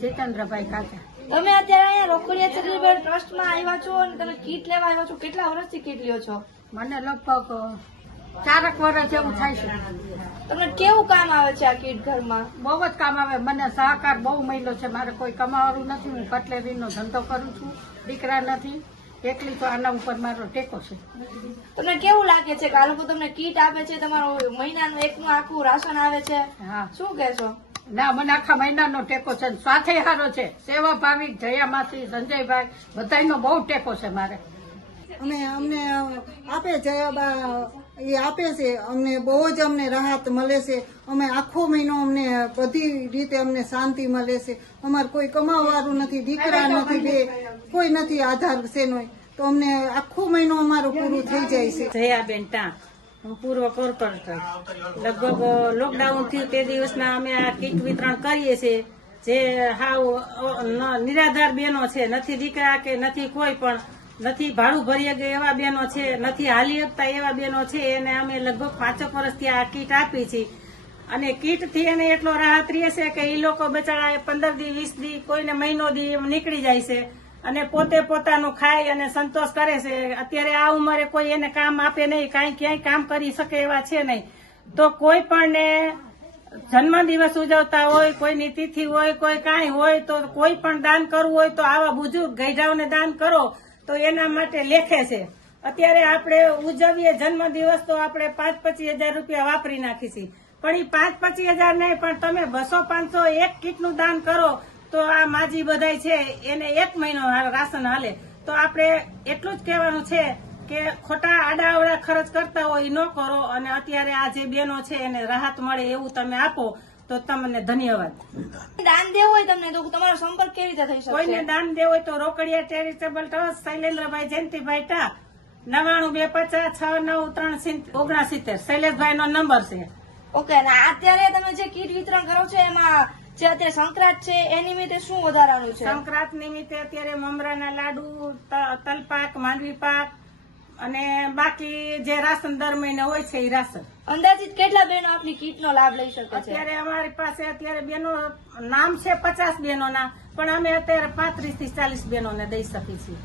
શૈલેન્દ્રભાઈ કાકા તમે અત્યારે અહીંયા રોકડિયા ચેરિટેબલ ટ્રસ્ટમાં આવ્યા છો અને તમે કીટ લેવા આવ્યા છો? કેટલા વર્ષથી કીટ લ્યો છો? મને લગભગ ચારક વર્ષ જેવું થાય છે. તમને કેવું કામ આવે છે આ કીટ ઘરમાં? બહુ જ કામ આવે. મને સહકાર બહુ મળ્યો છે. મારે કોઈ કમાવાનું નથી. હું કટલેરીનો ધંધો કરું છું. દીકરા નથી. એકલી તો આના ઉપર મારો ટેકો છે. તમને કેવું લાગે છે કે આ લોકો તમને કીટ આપે છે? તમારું મહિનાનું એકનું આખું રાશન આવે છે? હા. શું કહેશો? ના મને આખા મહિનાનો ટેકો છે સાથે હારો છે. સેવા ભાવિક જયા માસી સંજયભાઈ બધાનો બહુ ટેકો છે મારે. અને અમને આપે જયાબા એ આપે છે અમને બહુ જ અમને રાહત મળે છે. અમે આખો મહિનો અમને બધી રીતે અમને શાંતિ મળે છે. અમારે કોઈ કમાવાવાળું નથી દીકરા નથી બે કોઈ નથી આધાર છે શેનો તો અમને આખો મહિનો અમારો પૂરું થઈ જાય છે. જયાબેન ટા પૂર્વ કોર્પોરેટર લગભગ લોકડાઉન થયું તે દિવસના અમે આ કીટ વિતરણ કરીએ છીએ. જે હાવ નિરાધાર બહેનો છે. નથી દીકરા કે નથી કોઈ પણ, નથી ભાડું ભરી શકે એવા બહેનો છે, નથી હાલી શકતા એવા બહેનો છે. એને અમે લગભગ પાંચેક વર્ષથી આ કીટ આપી છીએ. અને કીટથી એને એટલો રાહત રહે છે કે એ લોકો બચારા પંદર દી, વીસ દી, કોઈને મહિનો દી નીકળી જાય છે. અને પોતે પોતાનું ખાય અને સંતોષ કરે છે. અત્યારે આ ઉંમરે કોઈ એને કામ આપે નહીં, કાંઈ ક્યાંય કામ કરી શકે એવા છે નહીં. તો કોઈ પણ જન્મદિવસ ઉજવતા હોય, કોઈની તિથિ હોય, કોઈ કાંઈ હોય, તો કોઈ પણ દાન કરવું હોય તો આવા બુજુર્ગ ગઈઢાઓને દાન કરો, તો એના માટે લેખે છે. અત્યારે આપણે ઉજવીએ જન્મદિવસ તો આપણે પાંચ પચીસ હજાર રૂપિયા વાપરી નાખીશી. પણ એ પાંચ પચીસ હજાર નહીં, પણ તમે બસો પાંચસો એક કીટનું દાન કરો તો આ માજી બધાય છે એને એક મહિનો રાશન હાલે. તો આપણે એટલું જ કહેવાનું છે કે ખોટા આડાઅવડા ખર્ચ કરતા હોય એ ન કરો અને અત્યારે આ જે બેનો છે એને રાહત મળે એવું તમે આપો તો તમને ધન્યવાદ. દાન દેવું હોય તમને તો તમારો સંપર્ક કેવી રીતે થઈ કોઈને દાન દેવું હોય તો રોકડિયા ચેરિટેબલ ટ્રસ્ટ શૈલેન્દ્રભાઈ જયંતિભાઈ ટા નવાણું બે પચાસ છ નવ ત્રણ ઓગણસિત્તેર. શૈલેષભાઈ નો નંબર છે. ઓકે અત્યારે તમે જે કીટ વિતરણ કરો છો એમાં જે અત્યારે સંક્રાંત છે એ નિમિત્તે શું વધારાનું છે? સંક્રાંત નિમિત્તે અત્યારે મમરાના લાડુ તલપાક માંડવી પાક અને બાકી જે રાશન દર મહિને હોય છે એ રાશન. અંદાજિત કેટલા બહેનો આપની કીટનો લાભ લઈ શકે છે? અત્યારે અમારી પાસે અત્યારે બેનો નામ છે પચાસ બેનોના પણ અમે અત્યારે પાંત્રીસથી ચાલીસ બેનોને દઈ શકીએ છીએ.